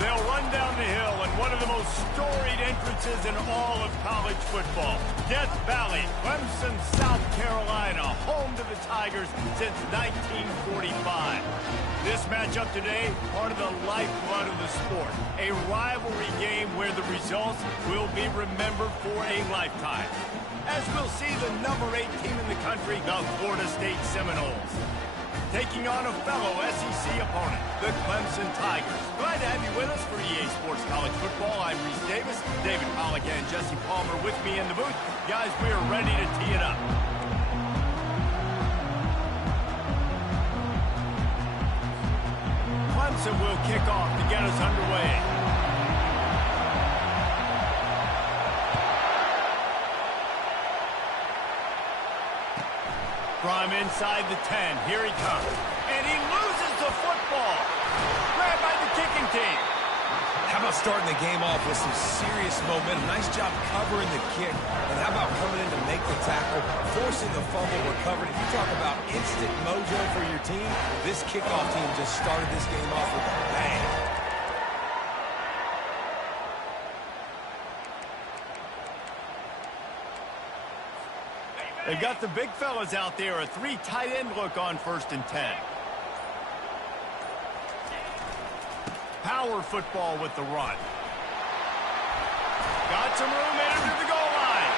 They'll run down the hill in one of the most storied entrances in all of college football. Death Valley, Clemson, South Carolina, home to the Tigers since 1945. This matchup today, part of the lifeblood of the sport. A rivalry game where the results will be remembered for a lifetime. As we'll see the number 8 team in the country, the Florida State Seminoles, taking on a fellow SEC opponent, the Clemson Tigers. Glad to have you with us for EA Sports College Football. I'm Reese Davis, David Pollack and Jesse Palmer with me in the booth. Guys, we are ready to tee it up. Clemson will kick off to get us underway. From inside the 10, here he comes. And he loses the football. Grabbed by the kicking team. How about starting the game off with some serious momentum? Nice job covering the kick. And how about coming in to make the tackle, forcing the fumble recovered? If you talk about instant mojo for your team, this kickoff team just started this game off with a bang. They've got the big fellas out there, a 3 tight end look on 1st and 10. Power football with the run. Got some room into the goal line.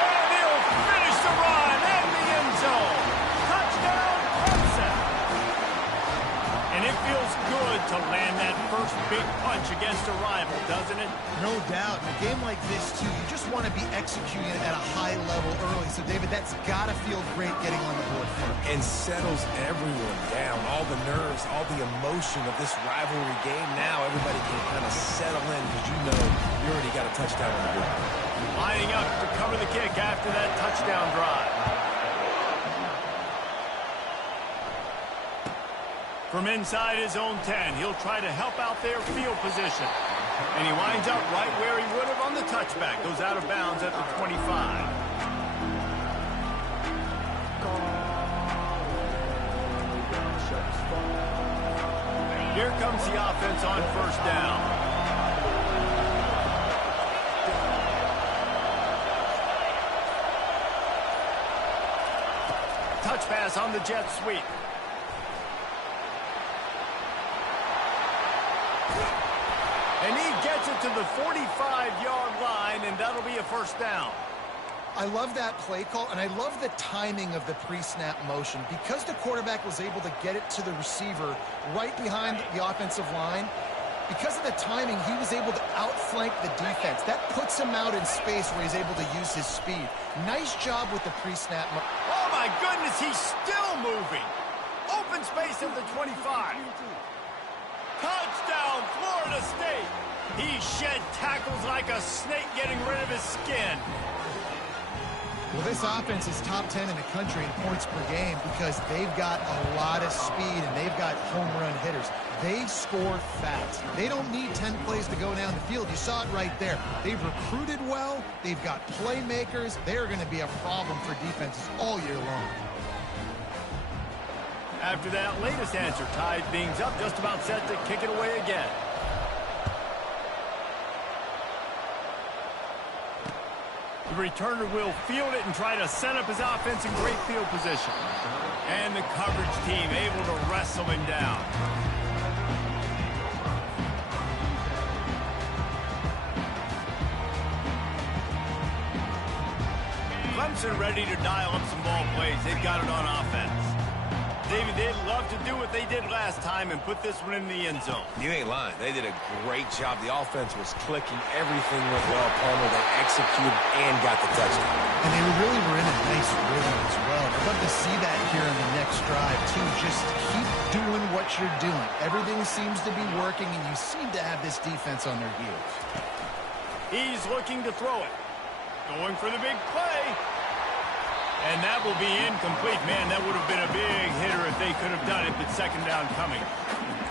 And he'll finish the run in the end zone. Touchdown, Clemson. And it feels good to land that first big punch against a rival, doesn't it? No doubt. In a game like this, too, you just want to be executing it at a high level early. So, David, that's got to feel great getting on the board first. And settles everyone down. All the nerves, all the emotion of this rivalry game. Now everybody can kind of settle in because you know you already got a touchdown on the board. Lining up to cover the kick after that touchdown drive. From inside his own 10, he'll try to help out their field position. And he winds up right where he would have on the touchback. Goes out of bounds at the 25. Here comes the offense on 1st down. Touch pass on the jet sweep. And he gets it to the 45-yard line, and that'll be a 1st down. I love that play call, and I love the timing of the pre-snap motion. Because the quarterback was able to get it to the receiver right behind the offensive line, because of the timing, he was able to outflank the defense. That puts him out in space where he's able to use his speed. Nice job with the pre-snap. Oh, my goodness, he's still moving. Open space at the 25. Touchdown, Florida State. He shed tackles like a snake getting rid of his skin. Well, this offense is top 10 in the country in points per game because they've got a lot of speed and they've got home run hitters. They score fast. They don't need 10 plays to go down the field. You saw it right there. They've recruited well. They've got playmakers. They're going to be a problem for defenses all year long. After that latest answer, tied things up, just about set to kick it away again. The returner will field it and try to set up his offense in great field position. And the coverage team able to wrestle him down. Clemson ready to dial up some ball plays. They've got it on offense. David, they'd love to do what they did last time and put this one in the end zone. You ain't lying. They did a great job. The offense was clicking. Everything went well. Palmer, they executed and got the touchdown. And they really were in a nice rhythm as well. I'd love to see that here in the next drive, too. Just keep doing what you're doing. Everything seems to be working, and you seem to have this defense on their heels. He's looking to throw it. Going for the big play. And that will be incomplete. Man, that would have been a big hitter if they could have done it, but 2nd down coming.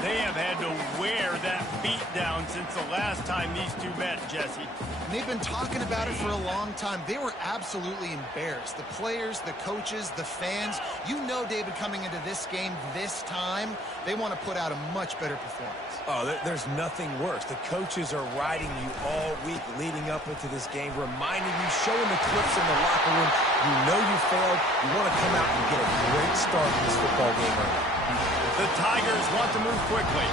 They have had to wear that beat down since the last time these two met, Jesse. And they've been talking about it for a long time. They were absolutely embarrassed. The players, the coaches, the fans. You know, David, coming into this game this time, they want to put out a much better performance. Oh, there's nothing worse. The coaches are riding you all week leading up into this game, reminding you, showing the clips in the locker room. You know you failed. You want to come out and get a great start in this football game early. The Tigers want to move quickly.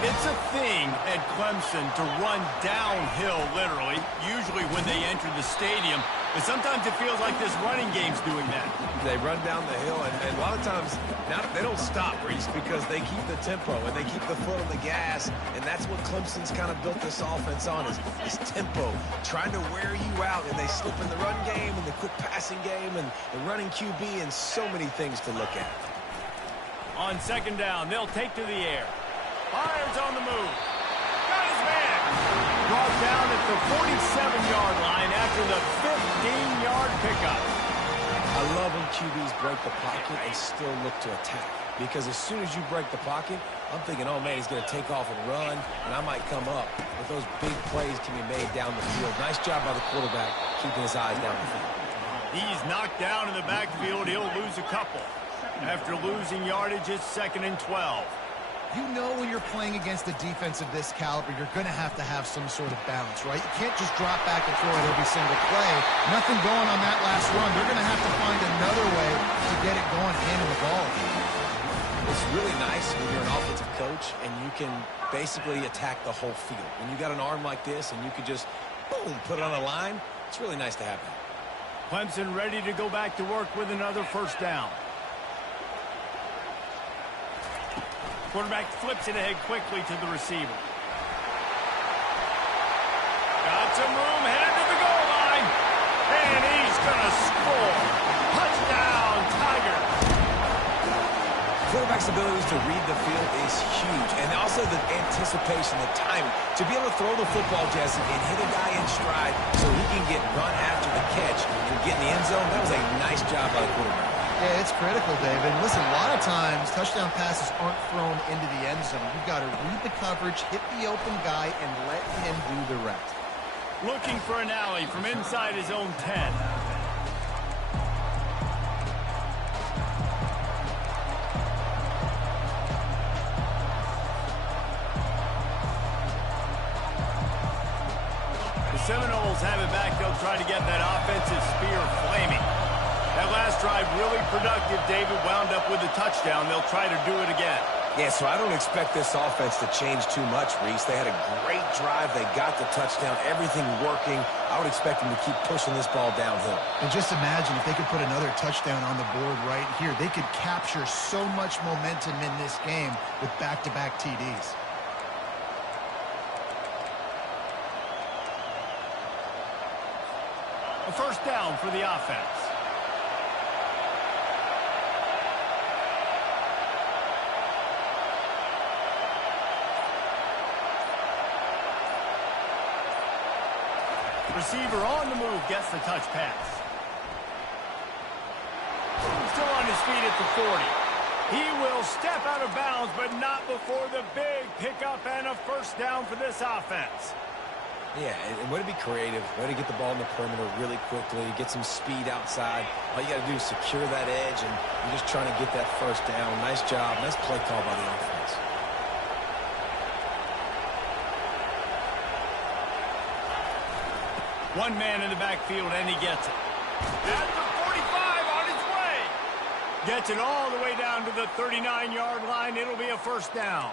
It's a thing at Clemson to run downhill, literally, usually when they enter the stadium. But sometimes it feels like this running game's doing that. They run down the hill, and a lot of times now they don't stop, Reese, because they keep the tempo and they keep the foot on the gas, and that's what Clemson's kind of built this offense on, is tempo, trying to wear you out, and they slip in the run game and the quick passing game and the running QB and so many things to look at. On second down, they'll take to the air. Fires on the move. Got his man. Brought down at the 47-yard line after the 15-yard pickup. I love when QBs break the pocket and still look to attack. Because as soon as you break the pocket, I'm thinking, oh, man, he's going to take off and run, and I might come up. But those big plays can be made down the field. Nice job by the quarterback keeping his eyes down the field. He's knocked down in the backfield. He'll lose a couple. After losing yardage, it's 2nd and 12. You know when you're playing against a defense of this caliber, you're going to have some sort of balance, right? You can't just drop back and throw it every single play. Nothing going on that last run. They're going to have to find another way to get it going, handing the ball. It's really nice when you're an offensive coach and you can basically attack the whole field. When you got an arm like this and you can just, boom, put it on the line, it's really nice to have that. Clemson ready to go back to work with another first down. Quarterback flips it ahead quickly to the receiver. Got some room, headed to the goal line. And he's going to score. Touchdown, Tigers. Quarterback's abilities to read the field is huge. And also the anticipation, the timing. To be able to throw the football, Jesse, and hit a guy in stride so he can get run after the catch and get in the end zone, that was a nice job by the quarterback. Yeah, it's critical, David. Listen, a lot of times touchdown passes aren't thrown into the end zone. You've got to read the coverage, hit the open guy, and let him do the rest. Looking for an alley from inside his own 10. The Seminoles have it back. They'll try to get that offensive spear flaming. That last drive really productive. David wound up with a touchdown. They'll try to do it again. Yeah, so I don't expect this offense to change too much, Reese. They had a great drive. They got the touchdown. Everything working. I would expect them to keep pushing this ball downhill. And just imagine if they could put another touchdown on the board right here. They could capture so much momentum in this game with back-to-back TDs. A first down for the offense. Receiver on the move gets the touch pass. Still on his feet at the 40. He will step out of bounds, but not before the big pickup and a first down for this offense. Yeah, and way to be creative, way to get the ball in the perimeter really quickly, get some speed outside. All you got to do is secure that edge, and you're just trying to get that first down. Nice job. Nice play call by the offense. One man in the backfield, and he gets it. At the 45, on its way. Gets it all the way down to the 39-yard line. It'll be a first down.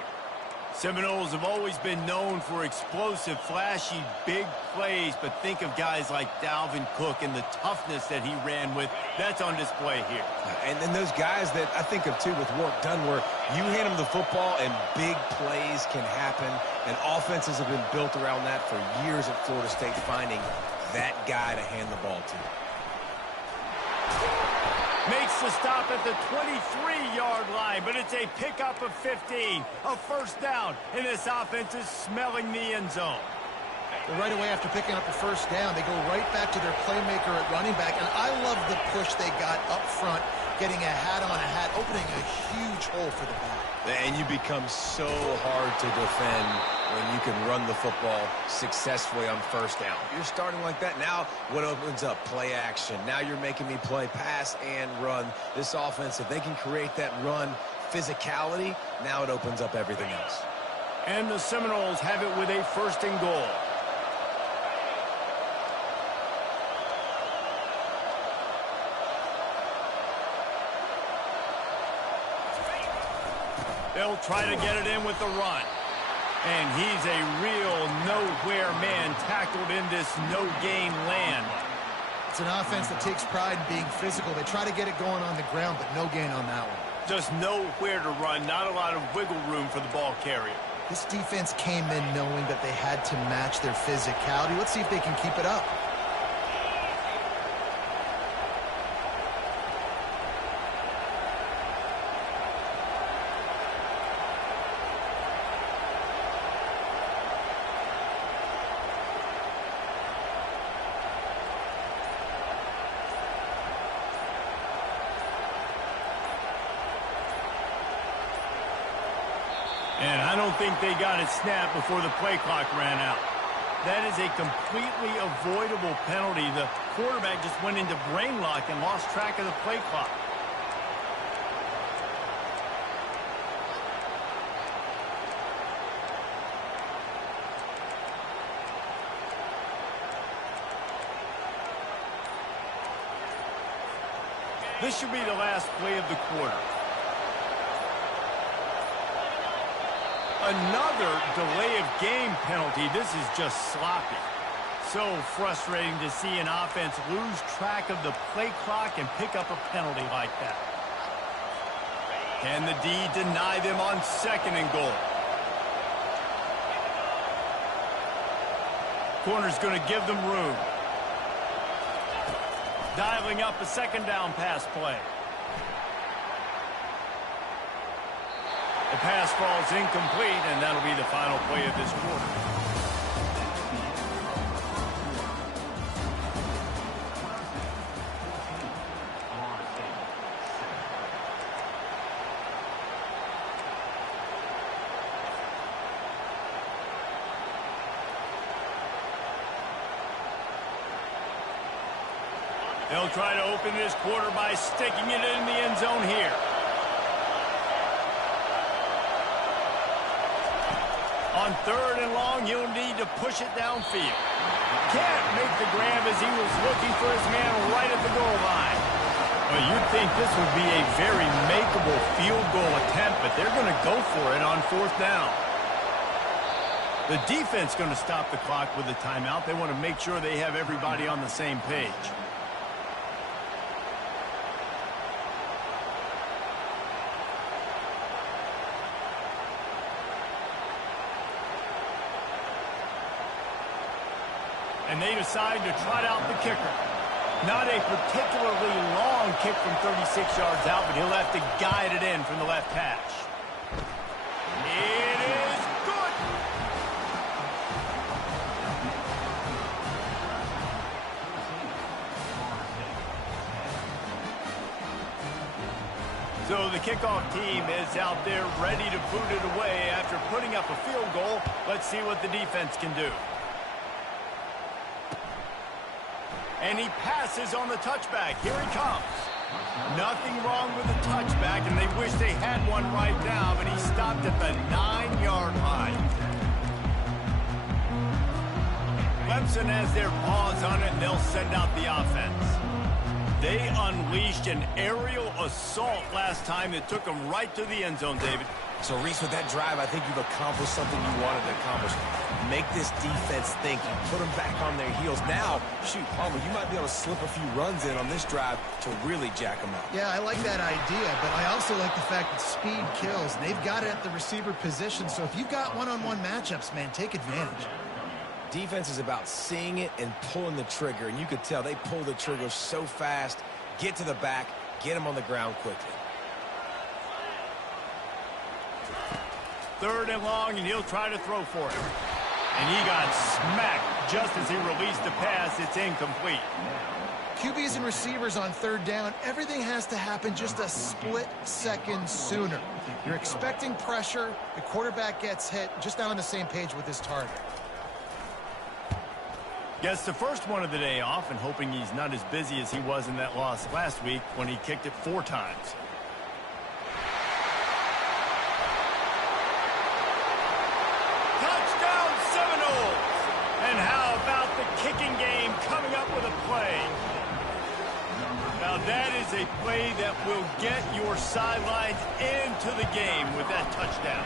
Seminoles have always been known for explosive, flashy, big plays, but think of guys like Dalvin Cook and the toughness that he ran with. That's on display here. And then those guys that I think of, too, with work done, where you hand them the football and big plays can happen, and offenses have been built around that for years at Florida State, finding that guy to hand the ball to. Makes the stop at the 23-yard line, but it's a pickup of 15. A first down, and this offense is smelling the end zone. But right away after picking up the first down, they go right back to their playmaker at running back, and I love the push they got up front, getting a hat-on-a-hat, opening a huge hole for the back. And you become so hard to defend when you can run the football successfully on first down. You're starting like that. Now what opens up? Play action. Now you're making me play pass and run. This offense, if they can create that run physicality, now it opens up everything else. And the Seminoles have it with a 1st and goal. They'll try to get it in with the run. And he's a real nowhere man tackled in this no-gain land. It's an offense that takes pride in being physical. They try to get it going on the ground, but no gain on that one. Just nowhere to run, not a lot of wiggle room for the ball carrier. This defense came in knowing that they had to match their physicality. Let's see if they can keep it up. And I don't think they got it snapped before the play clock ran out. That is a completely avoidable penalty. The quarterback just went into brain lock and lost track of the play clock. This should be the last play of the quarter. Another delay of game penalty. This is just sloppy. So frustrating to see an offense lose track of the play clock and pick up a penalty like that. Can the D deny them on 2nd and goal? Corner's going to give them room. Dialing up a 2nd down pass play. The pass falls incomplete, and that'll be the final play of this quarter. They'll try to open this quarter by sticking it in the end zone here. On 3rd and long, he'll need to push it downfield. Can't make the grab as he was looking for his man right at the goal line. Well, you'd think this would be a very makeable field goal attempt, but they're going to go for it on 4th down. The defense going to stop the clock with a timeout. They want to make sure they have everybody on the same page. And they decide to trot out the kicker. Not a particularly long kick from 36 yards out, but he'll have to guide it in from the left hash. It is good. So the kickoff team is out there ready to boot it away after putting up a field goal. Let's see what the defense can do. And he passes on the touchback. Here he comes. Nothing wrong with the touchback, and they wish they had one right now, but he stopped at the 9-yard line. Clemson has their paws on it, and they'll send out the offense. They unleashed an aerial assault last time that took them right to the end zone, David. So, Reese, with that drive, I think you've accomplished something you wanted to accomplish. Make this defense think. You put them back on their heels. Now, shoot, Palmer, you might be able to slip a few runs in on this drive to really jack them up. Yeah, I like that idea, but I also like the fact that speed kills. They've got it at the receiver position, so if you've got one-on-one matchups, man, take advantage. Defense is about seeing it and pulling the trigger, and you could tell they pull the trigger so fast, get to the back, get them on the ground quickly. 3rd and long, and he'll try to throw for it. And he got smacked just as he released the pass. It's incomplete. QBs and receivers on third down, everything has to happen just a split second sooner. You're expecting pressure, the quarterback gets hit, just not on the same page with his target. Gets the first one of the day off and hoping he's not as busy as he was in that loss last week when he kicked it 4 times. Touchdown Seminoles! And how about the kicking game coming up with a play? Now that is a play that will get your sidelines into the game with that touchdown.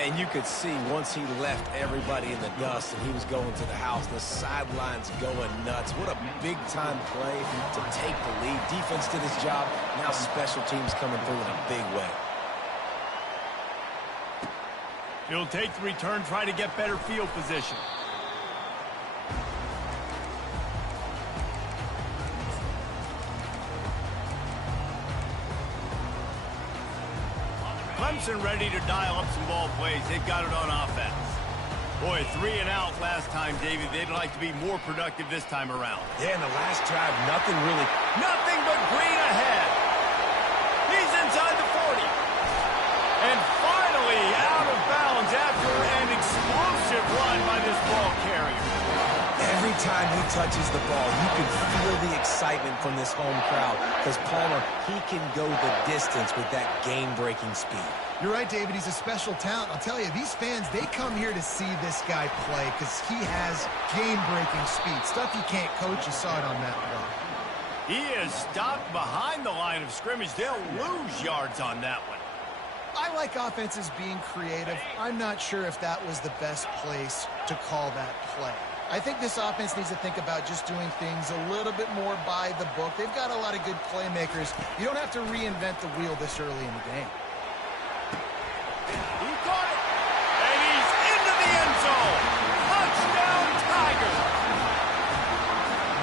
And you could see once he left everybody in the dust and he was going to the house, the sidelines going nuts. What a big-time play to take the lead. Defense did his job. Now special teams coming through in a big way. He'll take the return, try to get better field position. Clemson ready to dial up some ball plays. They've got it on offense. Boy, 3 and out last time, David. They'd like to be more productive this time around. Yeah, in the last drive, nothing really. Nothing but green ahead. He's inside the 40. And finally out of bounds after an explosive run by this ball carrier. Every time he touches the ball, you can feel the excitement from this home crowd because Palmer, he can go the distance with that game-breaking speed. You're right, David. He's a special talent. I'll tell you, these fans, they come here to see this guy play because he has game-breaking speed. Stuff you can't coach. You saw it on that play. He is stopped behind the line of scrimmage. They'll lose yards on that one. I like offenses being creative. I'm not sure if that was the best place to call that play. I think this offense needs to think about just doing things a little bit more by the book. They've got a lot of good playmakers. You don't have to reinvent the wheel this early in the game. He caught it, and he's into the end zone. Touchdown, Tigers.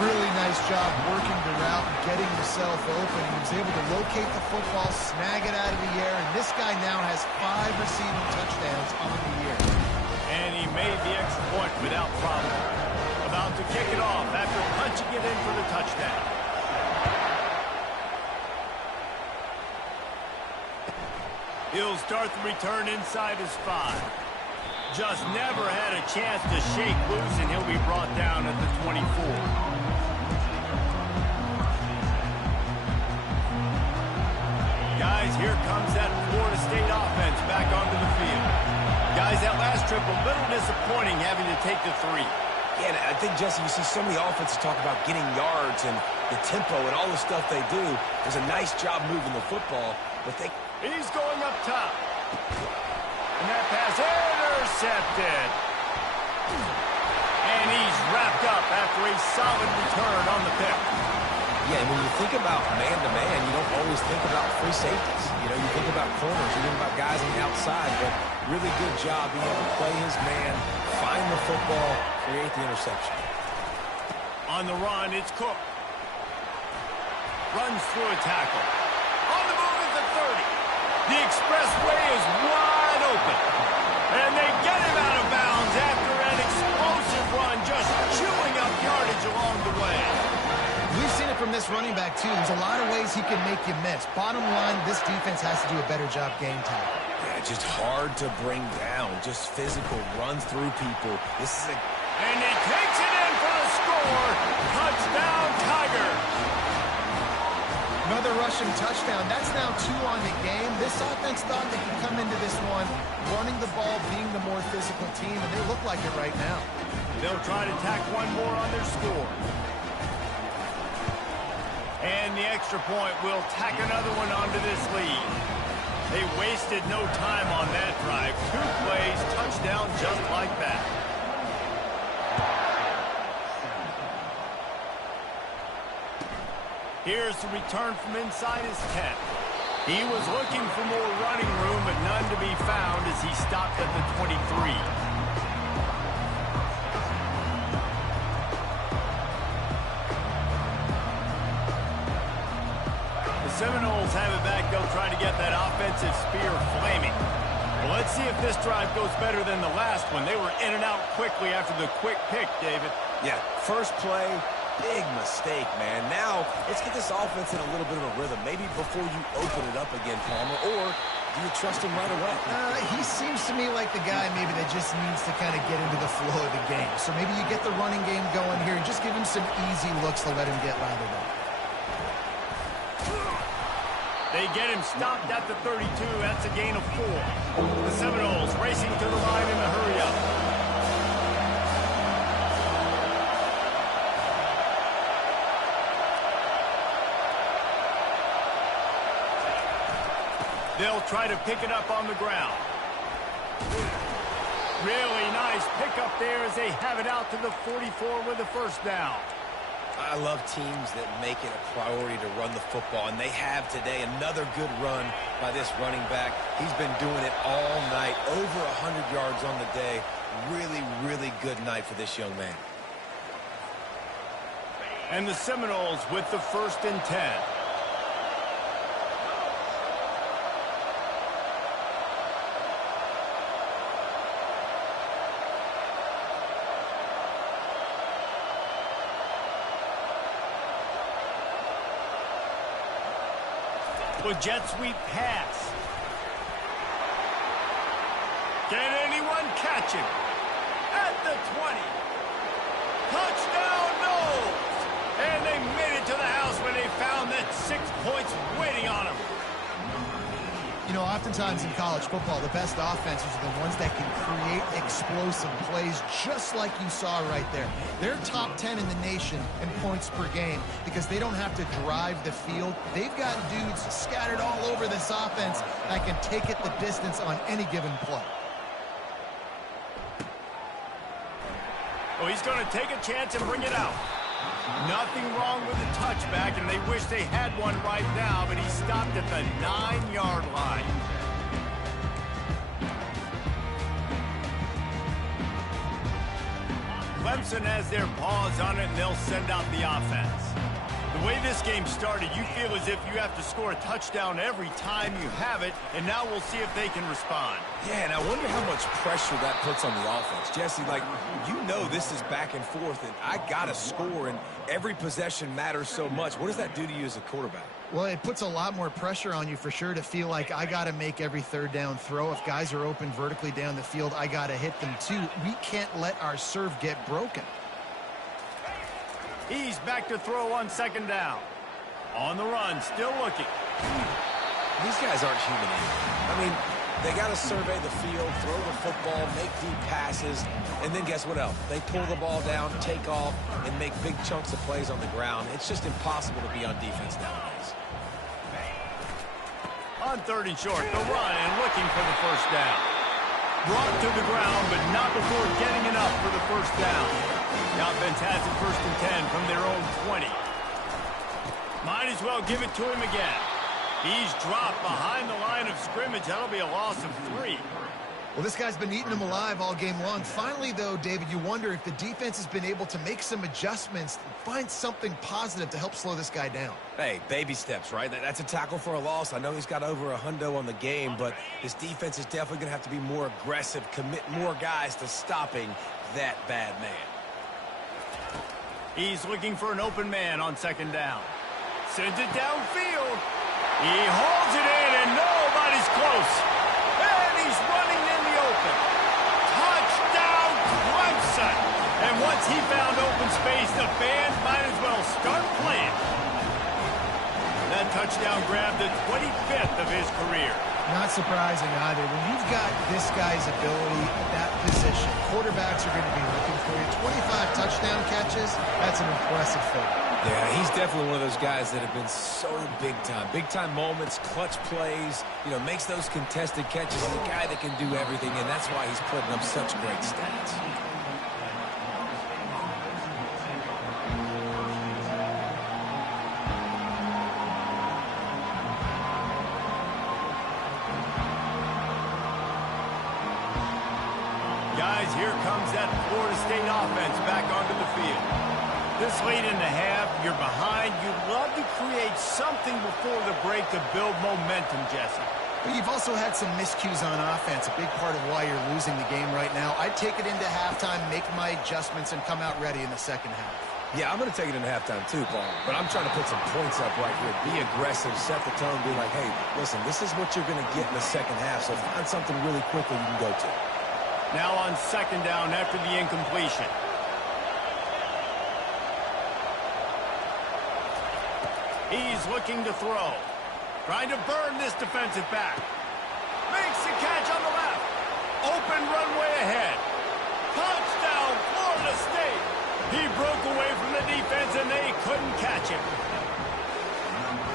Really nice job working the route and getting himself open. He was able to locate the football, snag it out of the air, and this guy now has 5 receiving touchdowns on the year. And he made the extra point without problem. About to kick it off after punching it in for the touchdown. He'll start the return inside his 5. Just never had a chance to shake loose, and he'll be brought down at the 24. Guys, here comes that Florida State offense back onto the field. Guys, that last trip a little disappointing having to take the 3. Yeah, and I think, Jesse, you see so many offenses talk about getting yards and the tempo and all the stuff they do. There's a nice job moving the football, but they... He's going up top. And that pass intercepted. And he's wrapped up after a solid return on the pick. Yeah, and when you think about man-to-man, you don't always think about free safeties. You know, you think about corners, you think about guys on the outside, but really good job being able to play his man, find the football, create the interception. On the run, it's Cook. Runs through a tackle. On the move at the 30. The expressway is wide open. And they get him out of bounds after an explosive run, just chewing up yardage along the way. We've seen it from this running back, too. There's a lot of ways he can make you miss. Bottom line, this defense has to do a better job game time. Yeah, just hard to bring down. Just physical, runs through people. This is a... And he takes it in for the score. Touchdown, Tigers. Another rushing touchdown. That's now 2 on the game. This offense thought they could come into this one running the ball, being the more physical team, and they look like it right now. They'll try to tack one more on their score. And the extra point will tack another one onto this lead. They wasted no time on that drive. 2 plays, touchdown just like that. Here's the return from inside his 10. He was looking for more running room, but none to be found as he stopped at the 23. The Seminoles have it back. They'll try to get that offensive spear flaming. Well, let's see if this drive goes better than the last one. They were in and out quickly after the quick pick, David. Yeah, first play, big mistake, man. Now, let's get this offense in a little bit of a rhythm. Maybe before you open it up again, Palmer, or do you trust him right away? He seems to me like the guy maybe that just needs to kind of get into the flow of the game. So maybe you get the running game going here and just give him some easy looks to let him get lathered up. They get him stopped at the 32. That's a gain of 4. The Seminoles racing to the line in the hurry-up. They'll try to pick it up on the ground. Really nice pickup there as they have it out to the 44 with a first down. I love teams that make it a priority to run the football, and they have today. Another good run by this running back. He's been doing it all night, over 100 yards on the day. Really, really good night for this young man. And the Seminoles with the 1st and 10. With jet sweep pass. Can anyone catch him? At the 20. Touchdown, no! And they made it to the house when they found that 6 points waiting on them. You know, oftentimes in college football, the best offenses are the ones that can create explosive plays just like you saw right there. They're top 10 in the nation in points per game because they don't have to drive the field. They've got dudes scattered all over this offense that can take it the distance on any given play. Oh, he's going to take a chance and bring it out. Nothing wrong with the touchback, and they wish they had one right now, but he stopped at the 9-yard line. Clemson has their paws on it, and they'll send out the offense. The way this game started, you feel as if you have to score a touchdown every time you have it, and now we'll see if they can respond. Yeah, and I wonder how much pressure that puts on the offense. Jesse, like, you know this is back and forth, and I got to score, and every possession matters so much. What does that do to you as a quarterback? Well, it puts a lot more pressure on you for sure to feel like I got to make every third down throw. If guys are open vertically down the field, I got to hit them too. We can't let our serve get broken. He's back to throw on 2nd down. On the run, still looking. These guys aren't human either. I mean, they got to survey the field, throw the football, make deep passes, and then guess what else? They pull the ball down, take off, and make big chunks of plays on the ground. It's just impossible to be on defense nowadays. On 3rd and short, the run and looking for the 1st down. Brought to the ground, but not before getting enough for the 1st down. The offense has it 1st and 10 from their own 20. Might as well give it to him again. He's dropped behind the line of scrimmage. That'll be a loss of 3. Well, this guy's been eating them alive all game long. Finally, though, David, you wonder if the defense has been able to make some adjustments, find something positive to help slow this guy down. Hey, baby steps, right? That's a tackle for a loss. I know he's got over $100 on the game, but this defense is definitely going to have to be more aggressive, commit more guys to stopping that bad man. He's looking for an open man on 2nd down. Sends it downfield. He holds it in, and nobody's close. And he's running in the open. Touchdown, Clemson. And once he found open space, the fans might as well start playing. That touchdown grabbed the 25th of his career. Not surprising either. When you've got this guy's ability at that position, quarterbacks are going to be looking for you. 25 touchdown catches, that's an impressive thing. Yeah, he's definitely one of those guys that have been so big time. Big time moments, clutch plays, you know, makes those contested catches. He's a guy that can do everything, and that's why he's putting up such great stats. Guys, here comes that Florida State offense back onto the field. This late in the half, you're behind. You'd love to create something before the break to build momentum, Jesse. But you've also had some miscues on offense, a big part of why you're losing the game right now. I'd take it into halftime, make my adjustments, and come out ready in the second half. Yeah, I'm going to take it into halftime too, Paul. But I'm trying to put some points up right here. Be aggressive, set the tone, be like, hey, listen, this is what you're going to get in the second half, so find something really quickly you can go to. Now on second down after the incompletion. He's looking to throw. Trying to burn this defensive back. Makes the catch on the left. Open runway ahead. Touchdown, Florida State. He broke away from the defense, and they couldn't catch him.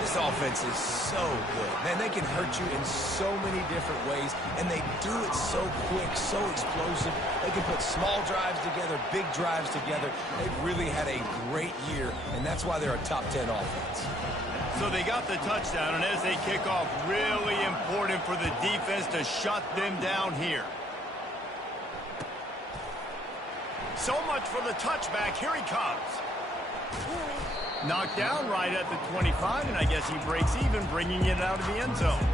This offense is so good. Man, they can hurt you in so many different ways, and they do it so quick, so explosive. They can put small drives together, big drives together. They've really had a great year, and that's why they're a top 10 offense. So they got the touchdown, and as they kick off, really important for the defense to shut them down here. So much for the touchback. Here he comes. Knocked down right at the 25, and I guess he breaks even, bringing it out of the end zone.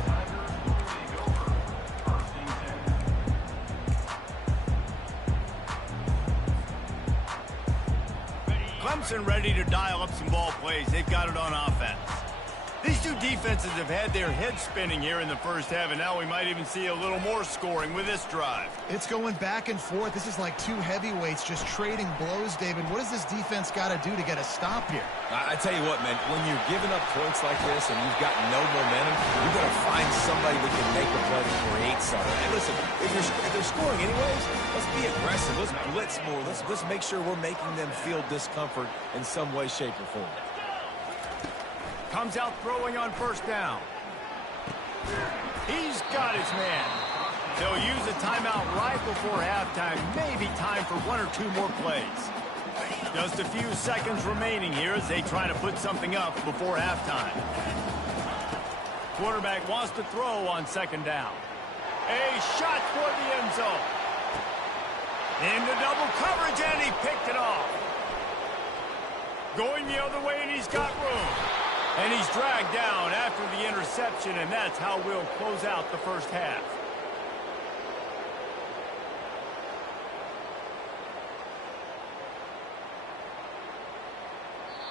Clemson ready to dial up some ball plays. They've got it on offense. These two defenses have had their heads spinning here in the first half, and now we might even see a little more scoring with this drive. It's going back and forth. This is like two heavyweights just trading blows, David. What does this defense got to do to get a stop here? I tell you what, man, when you're giving up points like this and you've got no momentum, you've got to find somebody that can make a play to create something. And listen, if they're scoring anyways, let's be aggressive. Let's blitz more. Let's make sure we're making them feel discomfort in some way, shape, or form. Comes out throwing on first down. He's got his man. They'll use a timeout right before halftime. Maybe time for one or two more plays. Just a few seconds remaining here as they try to put something up before halftime. Quarterback wants to throw on second down. A shot for the end zone. Into double coverage, and he picked it off. Going the other way, and he's got room. And he's dragged down after the interception, and that's how we'll close out the first half.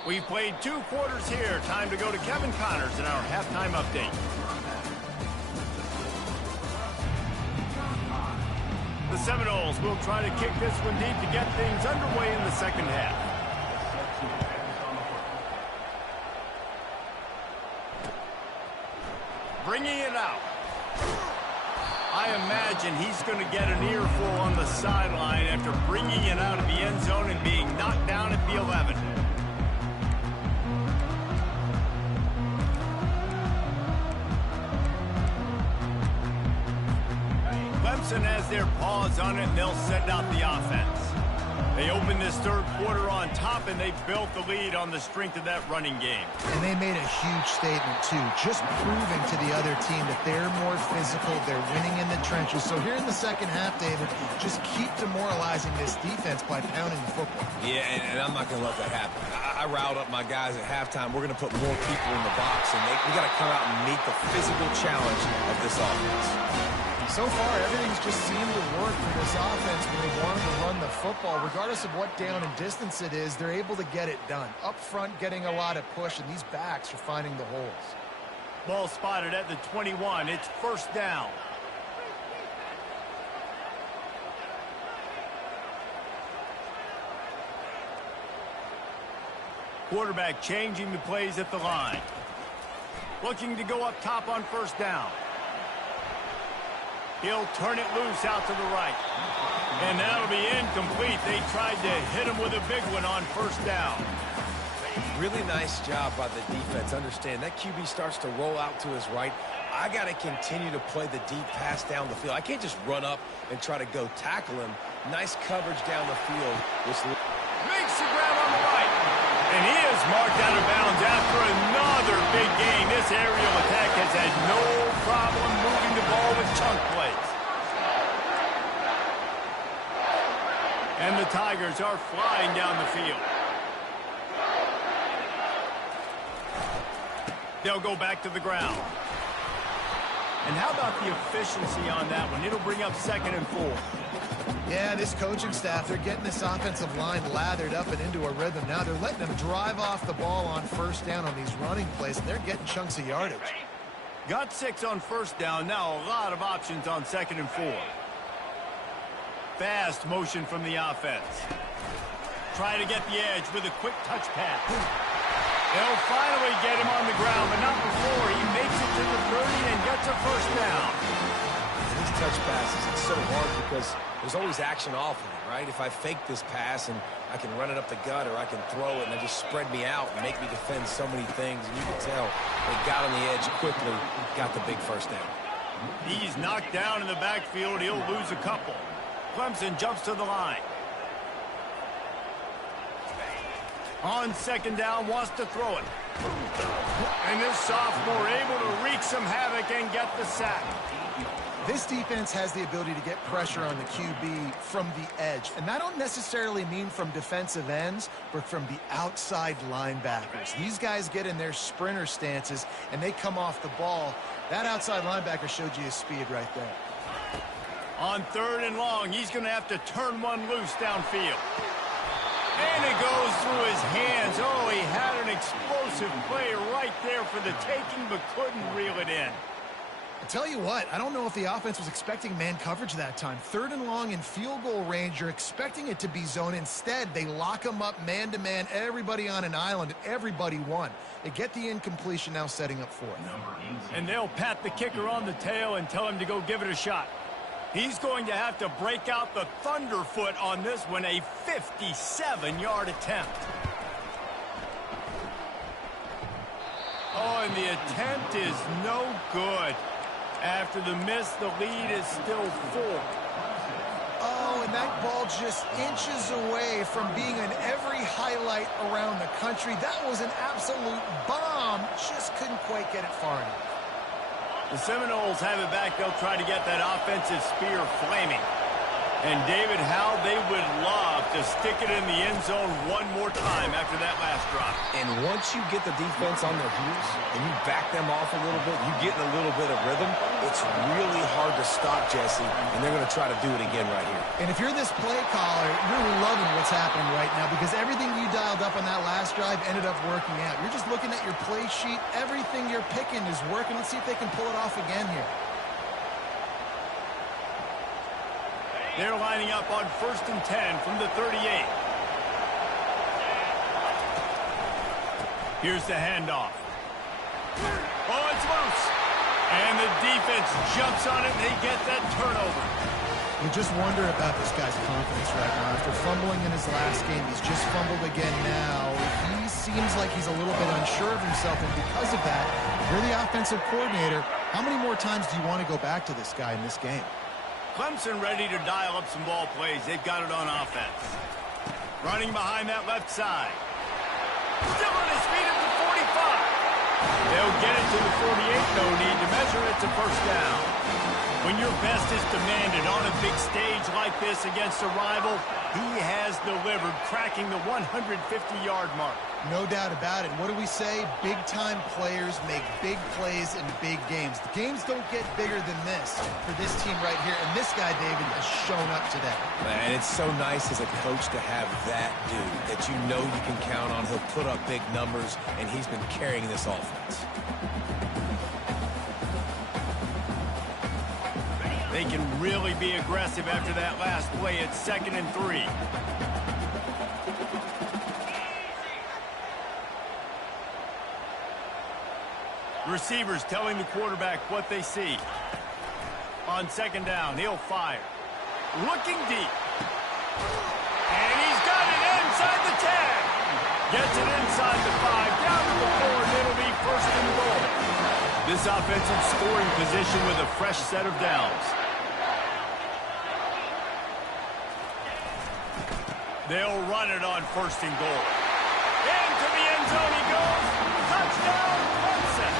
We've played 2 quarters here. Time to go to Kevin Connors in our halftime update. The Seminoles will try to kick this one deep to get things underway in the second half. Bringing it out. I imagine he's going to get an earful on the sideline after bringing it out of the end zone and being knocked down at the 11. Clemson has their paws on it, and they'll send out the offense. They opened this third quarter on top, and they built the lead on the strength of that running game. And they made a huge statement, too, just proving to the other team that they're more physical, they're winning in the trenches. So here in the second half, David, just keep demoralizing this defense by pounding the football. Yeah, and I'm not going to let that happen. I riled up my guys at halftime. We're going to put more people in the box, and we got to come out and meet the physical challenge of this offense. So far, everything's just seemed to work for this offense when they wanted to run the football. Regardless of what down and distance it is, they're able to get it done. Up front, getting a lot of push, and these backs are finding the holes. Ball spotted at the 21. It's first down. Quarterback changing the plays at the line. Looking to go up top on first down. He'll turn it loose out to the right. And that'll be incomplete. They tried to hit him with a big one on first down. Really nice job by the defense. Understand, that QB starts to roll out to his right. I got to continue to play the deep pass down the field. I can't just run up and try to go tackle him. Nice coverage down the field. Makes the grab on the right. And he is marked out of bounds after another big gain. This aerial attack has had no problem moving the ball with chunk plays. And the Tigers are flying down the field. They'll go back to the ground. And how about the efficiency on that one? It'll bring up 2nd and 4. Yeah, this coaching staff, they're getting this offensive line lathered up and into a rhythm. Now they're letting them drive off the ball on 1st down on these running plays, and they're getting chunks of yardage. Got 6 on 1st down. Now a lot of options on 2nd and 4. Fast motion from the offense. Try to get the edge with a quick touch pass. They'll finally get him on the ground, but not before he makes it to the 30 and gets a 1st down. These touch passes, it's so hard because there's always action off of it, right? If I fake this pass and I can run it up the gut or I can throw it and they just spread me out and make me defend so many things, and you can tell they got on the edge quickly, got the big 1st down. He's knocked down in the backfield. He'll lose a couple. Clemson jumps to the line. On 2nd down, wants to throw it. And this sophomore able to wreak some havoc and get the sack. This defense has the ability to get pressure on the QB from the edge. And I don't necessarily mean from defensive ends, but from the outside linebackers. These guys get in their sprinter stances, and they come off the ball. That outside linebacker showed you his speed right there. On 3rd and long, he's going to have to turn one loose downfield. And it goes through his hands. Oh, he had an explosive play right there for the taking, but couldn't reel it in. I tell you what, I don't know if the offense was expecting man coverage that time. 3rd and long in field goal range, you're expecting it to be zone. Instead, they lock them up man-to-man, everybody on an island, and everybody won. They get the incompletion, now setting up 4th. And they'll pat the kicker on the tail and tell him to go give it a shot. He's going to have to break out the thunderfoot on this one, a 57-yard attempt. Oh, and the attempt is no good. After the miss, the lead is still 4. Oh, and that ball just inches away from being in every highlight around the country. That was an absolute bomb. Just couldn't quite get it far enough. The Seminoles have it back. They'll try to get that offensive spear flaming. And, David, how they would love to stick it in the end zone one more time after that last drop. And once you get the defense on their heels and you back them off a little bit, you get in a little bit of rhythm, it's really hard to stop, Jesse, and they're going to try to do it again right here. And if you're this play caller, you're loving what's happening right now because everything you dialed up on that last drive ended up working out. You're just looking at your play sheet. Everything you're picking is working. Let's see if they can pull it off again here. They're lining up on 1st and 10 from the 38. Here's the handoff. Oh, it's loose. And the defense jumps on it, and they get that turnover. You just wonder about this guy's confidence right now. After fumbling in his last game, he's just fumbled again now. He seems like he's a little bit unsure of himself, and because of that, you're the offensive coordinator. How many more times do you want to go back to this guy in this game? Clemson ready to dial up some ball plays. They've got it on offense. Running behind that left side. Still on his feet at the 45. They'll get it to the 48. No need to measure it to 1st down. When your best is demanded on a big stage like this against a rival, he has delivered, cracking the 150-yard mark. No doubt about it. What do we say? Big-time players make big plays in big games. The games don't get bigger than this for this team right here, and this guy, David, has shown up today. Man, it's so nice as a coach to have that dude that you know you can count on. He'll put up big numbers, and he's been carrying this offense. They can really be aggressive after that last play at 2nd and 3. Receivers telling the quarterback what they see. On 2nd down, he'll fire. Looking deep. And he's got it inside the 10. Gets it inside the 5, down to the 4, and it'll be 1st and goal. This offensive scoring position with a fresh set of downs. They'll run it on 1st and goal. Into the end zone he goes. Touchdown, Clemson.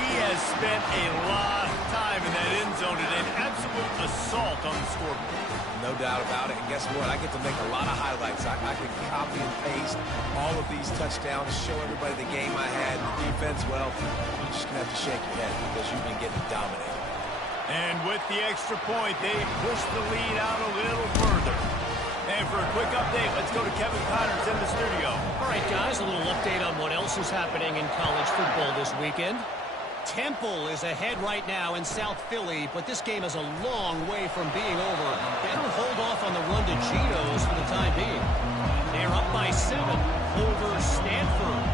He has spent a lot of time in that end zone today. An absolute assault on the scoreboard. No doubt about it. And guess what? I get to make a lot of highlights. I can copy and paste all of these touchdowns, show everybody the game I had, and the defense. Well, you're just going to have to shake your head because you've been getting dominated. And with the extra point, they push the lead out a little further. And for a quick update, let's go to Kevin Connors in the studio. All right, guys, a little update on what else is happening in college football this weekend. Temple is ahead right now in South Philly, but this game is a long way from being over. Better hold off on the run to Geno's for the time being. They're up by 7 over Stanford.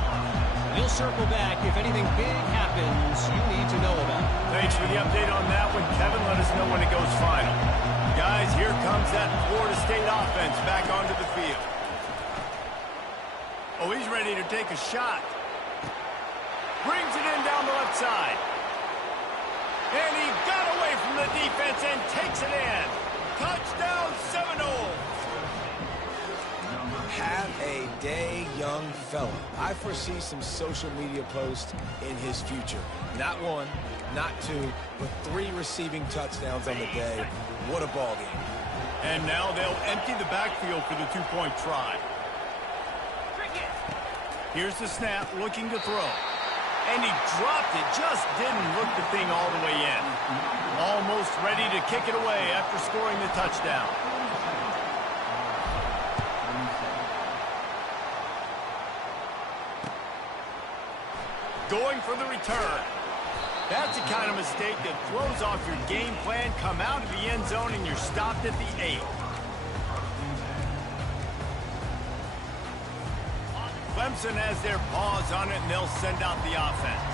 We'll circle back if anything big happens you need to know about. Thanks for the update on that one, Kevin. Let us know when it goes final. Guys, here comes that Florida State offense back onto the field. Oh, he's ready to take a shot. Brings it in down the left side. And he got away from the defense and takes it in. Touchdown, Seminoles. Have a day, young fella. I foresee some social media posts in his future. Not 1, not 2, but 3 receiving touchdowns on the day. What a ball game. And now they'll empty the backfield for the 2-point try. Here's the snap, looking to throw. And he dropped it, just didn't look the thing all the way in. Almost ready to kick it away after scoring the touchdown. Going for the return. That's the kind of mistake that throws off your game plan. Come out of the end zone and you're stopped at the 8. Clemson has their paws on it, and they'll send out the offense.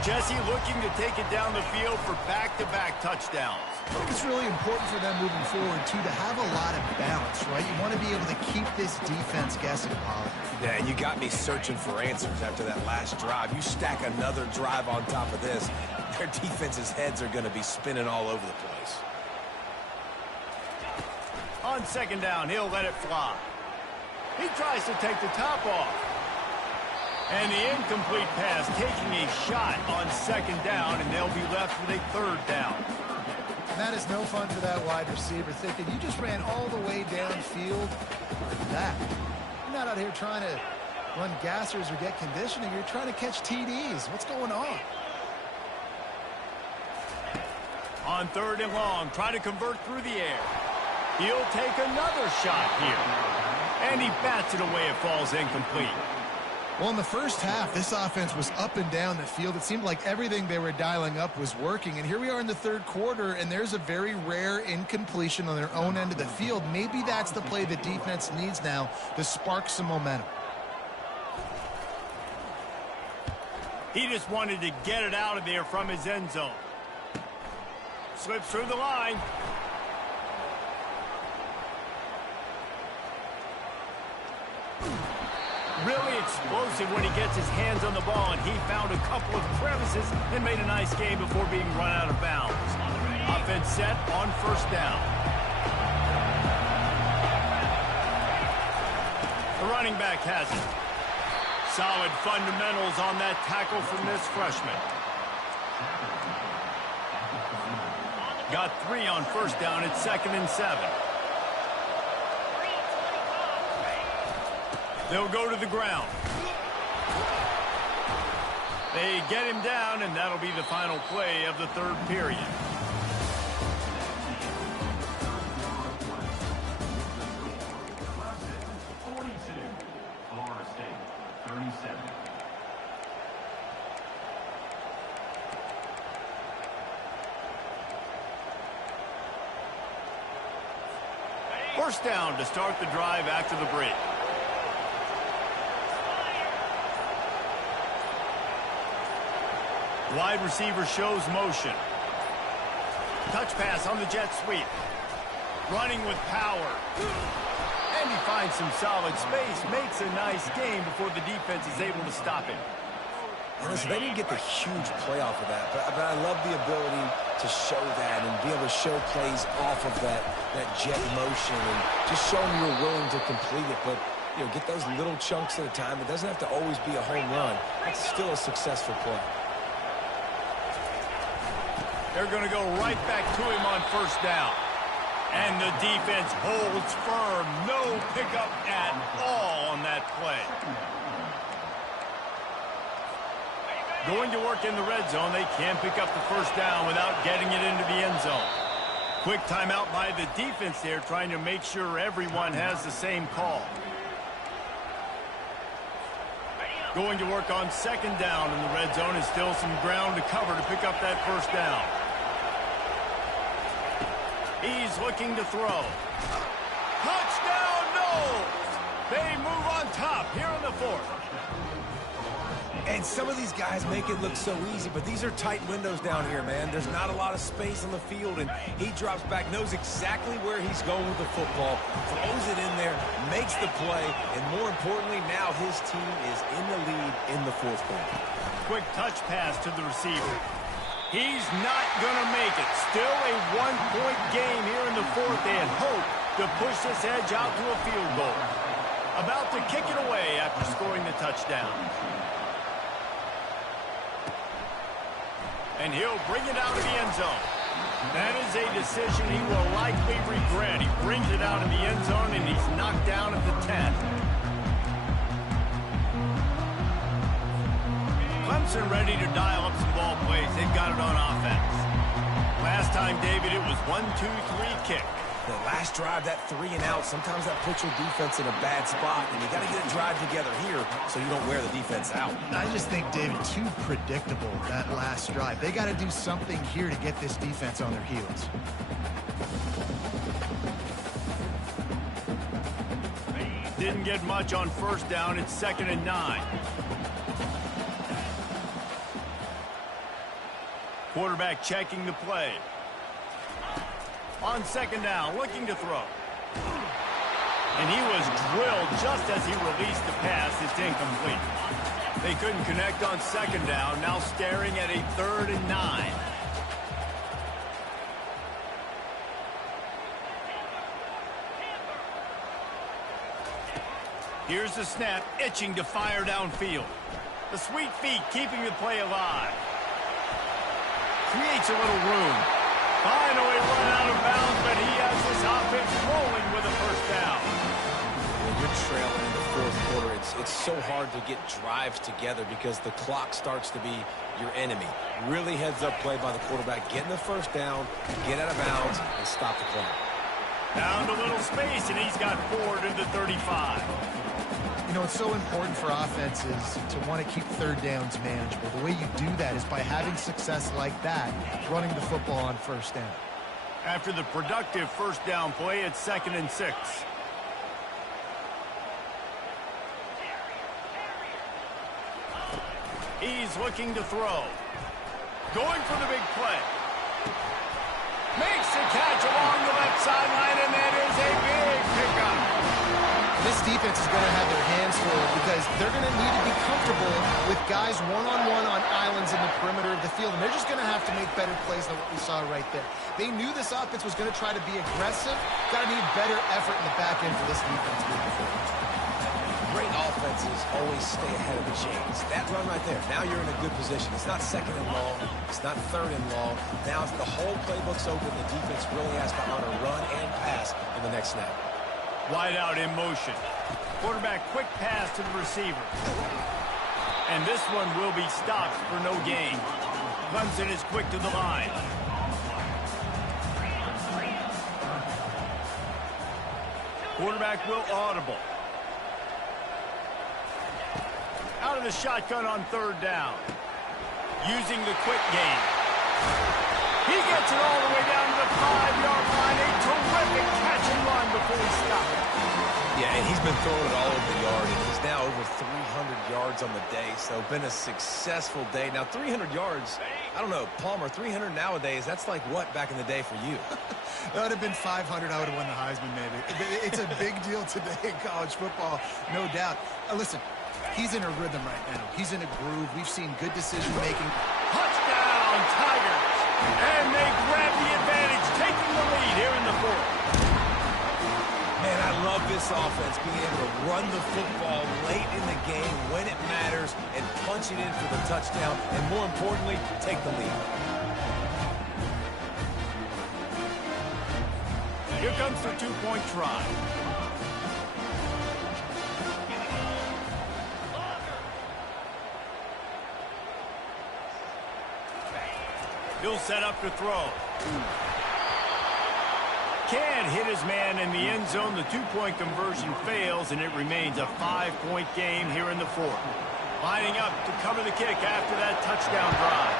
Jesse looking to take it down the field for back-to-back touchdowns. I think it's really important for them moving forward, too, to have a lot of balance, right? You want to be able to keep this defense guessing, Pollard. Yeah, and you got me searching for answers after that last drive. You stack another drive on top of this, their defense's heads are going to be spinning all over the place. On second down, he'll let it fly. He tries to take the top off. And the incomplete pass taking a shot on second down, and they'll be left with a 3rd down. And that is no fun for that wide receiver, thinking you just ran all the way downfield like that. You're not out here trying to run gassers or get conditioning. You're trying to catch TDs. What's going on? On 3rd and long, try to convert through the air. He'll take another shot here. And he bats it away. It falls incomplete. Well, in the first half, this offense was up and down the field. It seemed like everything they were dialing up was working. And here we are in the 3rd quarter, and there's a very rare incompletion on their own end of the field. Maybe that's the play the defense needs now to spark some momentum. He just wanted to get it out of there from his end zone. Slips through the line. Really explosive when he gets his hands on the ball, and he found a couple of crevices and made a nice game before being run out of bounds. Offense set on 1st down. The running back has it. Solid fundamentals on that tackle from this freshman. Got 3 on 1st down. It's 2nd and 7. They'll go to the ground. They get him down, and that'll be the final play of the 3rd period. Florida State, 37. First down to start the drive after the break. Wide receiver shows motion. Touch pass on the jet sweep. Running with power. And he finds some solid space. Makes a nice game before the defense is able to stop him. Listen, they didn't get the huge play off of that, but I love the ability to show that and be able to show plays off of that jet motion and just show them you're willing to complete it. But, you know, get those little chunks at a time. It doesn't have to always be a home run. It's still a successful play. They're going to go right back to him on 1st down. And the defense holds firm. No pickup at all on that play. Going to work in the red zone. They can't pick up the first down without getting it into the end zone. Quick timeout by the defense there, trying to make sure everyone has the same call. Going to work on second down in the red zone, and still some ground to cover to pick up that first down. He's looking to throw. Touchdown, no! They move on top here in the fourth. And some of these guys make it look so easy, but these are tight windows down here, man. There's not a lot of space on the field, and he drops back, knows exactly where he's going with the football, throws it in there, makes the play, and more importantly, now his team is in the lead in the fourth quarter. Quick touch pass to the receiver. He's not going to make it. Still a one-point game here in the fourth, and hope to push this edge out to a field goal. About to kick it away after scoring the touchdown. And he'll bring it out of the end zone. That is a decision he will likely regret. He brings it out in the end zone, and he's knocked down at the 10. Clemson ready to dial up some ball plays. They've got it on offense. Last time, David, it was 1-2-3 kick. The last drive, that 3-and-out, sometimes that puts your defense in a bad spot, and you got to get a drive together here so you don't wear the defense out. I just think, David, too predictable, that last drive. They got to do something here to get this defense on their heels. Didn't get much on first down. It's 2nd and 9. Quarterback checking the play. On second down, looking to throw. And he was drilled just as he released the pass. It's incomplete. They couldn't connect on second down. Now staring at a 3rd and 9. Here's the snap, itching to fire downfield. The sweet feet keeping the play alive. Creates a little room. Finally run out of bounds, but he has this offense rolling with a first down. When you're trailing in the fourth quarter, it's so hard to get drives together because the clock starts to be your enemy. Really heads-up play by the quarterback. Getting the first down, get out of bounds, and stop the play. Down to little space, and he's got 4 to the 35. You know, it's so important for offenses to want to keep third downs manageable. The way you do that is by having success like that, running the football on first down. After the productive first down play, it's 2nd and 6. He's looking to throw. Going for the big play. Makes the catch along the left sideline, and that is a big pickup. This defense is going to have their hands full because they're going to need to be comfortable with guys one-on-one on islands in the perimeter of the field, and they're just going to have to make better plays than what we saw right there. They knew this offense was going to try to be aggressive. Got to need better effort in the back end for this defense moving forward. Great offenses always stay ahead of the chains. That run right there, now you're in a good position. It's not 2nd and long. It's not 3rd and long. Now the whole playbook's open. The defense really has to honor run and pass in the next snap. Wide out in motion. Quarterback quick pass to the receiver. And this one will be stopped for no gain. Clemson is quick to the line. Quarterback will audible. Out of the shotgun on 3rd down. Using the quick game. He gets it all the way down to the 5-yard line. A terrific catch and run before he stopped. Yeah, and he's been throwing it all over the yard, and he's now over 300 yards on the day, so been a successful day. Now, 300 yards, I don't know, Palmer, 300 nowadays, that's like what back in the day for you? That would have been 500. I would have won the Heisman, maybe. It's a big deal today in college football, no doubt. Listen, he's in a rhythm right now. He's in a groove. We've seen good decision-making. Touchdown, Tigers! And they grab the advantage, taking the lead here in the fourth. Man, I love this offense, being able to run the football late in the game when it matters and punch it in for the touchdown, and more importantly, take the lead. Here comes the two-point try. He'll set up to throw. Can't hit his man in the end zone. The two-point conversion fails, and it remains a 5-point game here in the fourth. Lining up to cover the kick after that touchdown drive.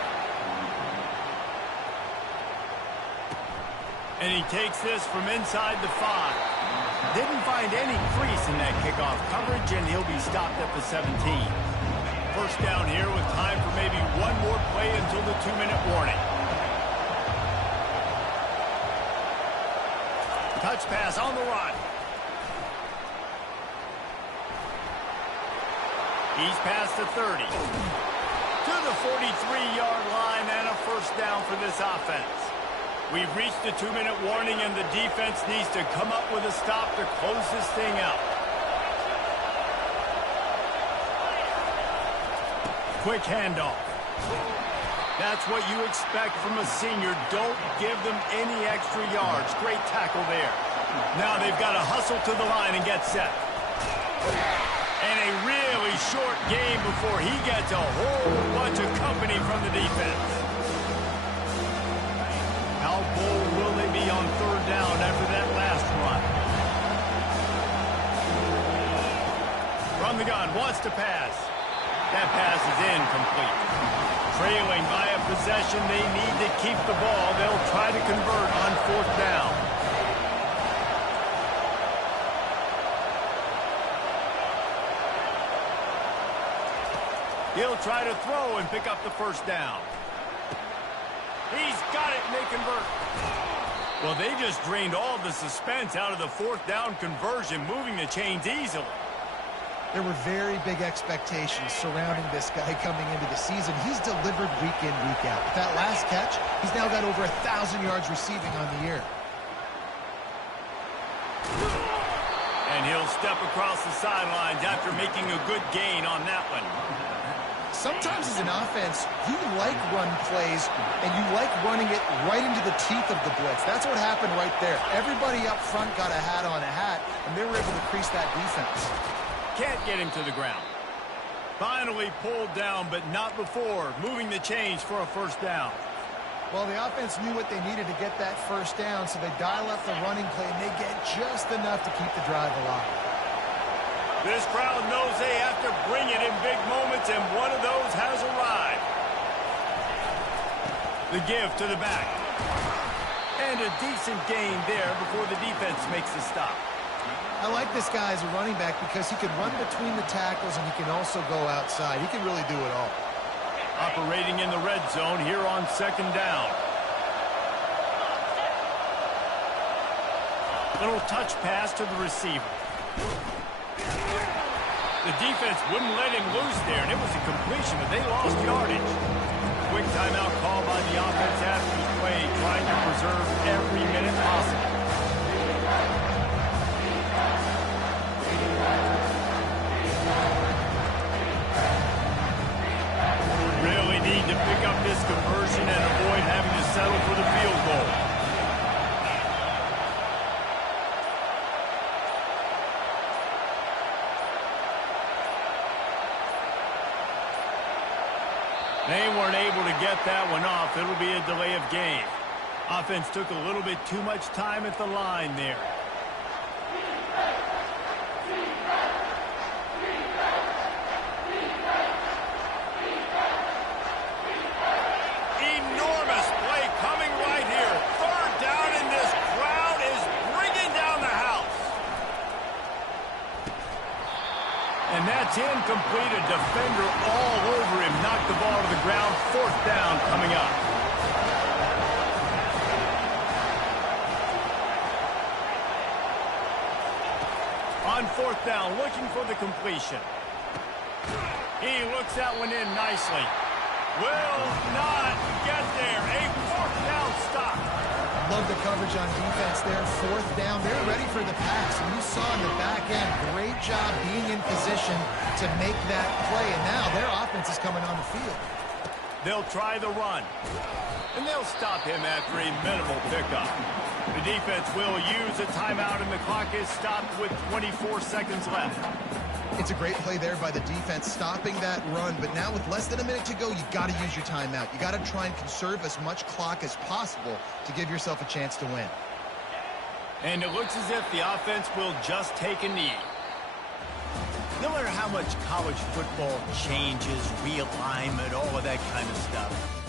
And he takes this from inside the 5. Didn't find any crease in that kickoff coverage, and he'll be stopped at the 17. First down here with time for maybe one more play until the 2-minute warning. Touch pass on the run. He's past the 30. To the 43-yard line and a first down for this offense. We've reached the 2-minute warning, and the defense needs to come up with a stop to close this thing out. Quick handoff. That's what you expect from a senior. Don't give them any extra yards. Great tackle there. Now they've got to hustle to the line and get set. And a really short game before he gets a whole bunch of company from the defense. How bold will they be on third down after that last run? From the gun, wants to pass. That pass is incomplete. Trailing by a possession, they need to keep the ball. They'll try to convert on fourth down. He'll try to throw and pick up the first down. He's got it, and they convert. Well, they just drained all the suspense out of the fourth down conversion, moving the chains easily. There were very big expectations surrounding this guy coming into the season. He's delivered week in, week out. With that last catch, he's now got over 1,000 yards receiving on the year. And he'll step across the sidelines after making a good gain on that one. Sometimes as an offense, you like run plays, and you like running it right into the teeth of the blitz. That's what happened right there. Everybody up front got a hat on a hat, and they were able to crease that defense. Can't get him to the ground. Finally pulled down, but not before moving the chains for a first down. Well, the offense knew what they needed to get that first down, so they dial up the running play, and they get just enough to keep the drive alive. This crowd knows they have to bring it in big moments, and one of those has arrived. The give to the back. And a decent gain there before the defense makes the stop. I like this guy as a running back because he can run between the tackles and he can also go outside. He can really do it all. Operating in the red zone here on second down. Little touch pass to the receiver. The defense wouldn't let him loose there, and it was a completion, but they lost yardage. Quick timeout call by the offense after the play, trying to preserve every minute possible. Really need to pick up this conversion and avoid having to settle for the field goal. They weren't able to get that one off. It'll be a delay of game. Offense took a little bit too much time at the line there. Enormous play coming right here. Third down, and this crowd is bringing down the house. And that's incomplete. A defender all over him. Knocked the ball to the ground. Fourth down coming up. On fourth down, looking for the completion. He looks that one in nicely. Will not get there. A fourth down stop. Love the coverage on defense there. Fourth down. They're ready for the pass. And you saw in the back end, great job being in position to make that play. And now their offense is coming on the field. They'll try the run. And they'll stop him after a minimal pickup. The defense will use a timeout, and the clock is stopped with 24 seconds left. It's a great play there by the defense, stopping that run. But now with less than a minute to go, you've got to use your timeout. You got to try and conserve as much clock as possible to give yourself a chance to win. And it looks as if the offense will just take a knee. No matter how much college football changes, realignment, all of that kind of stuff,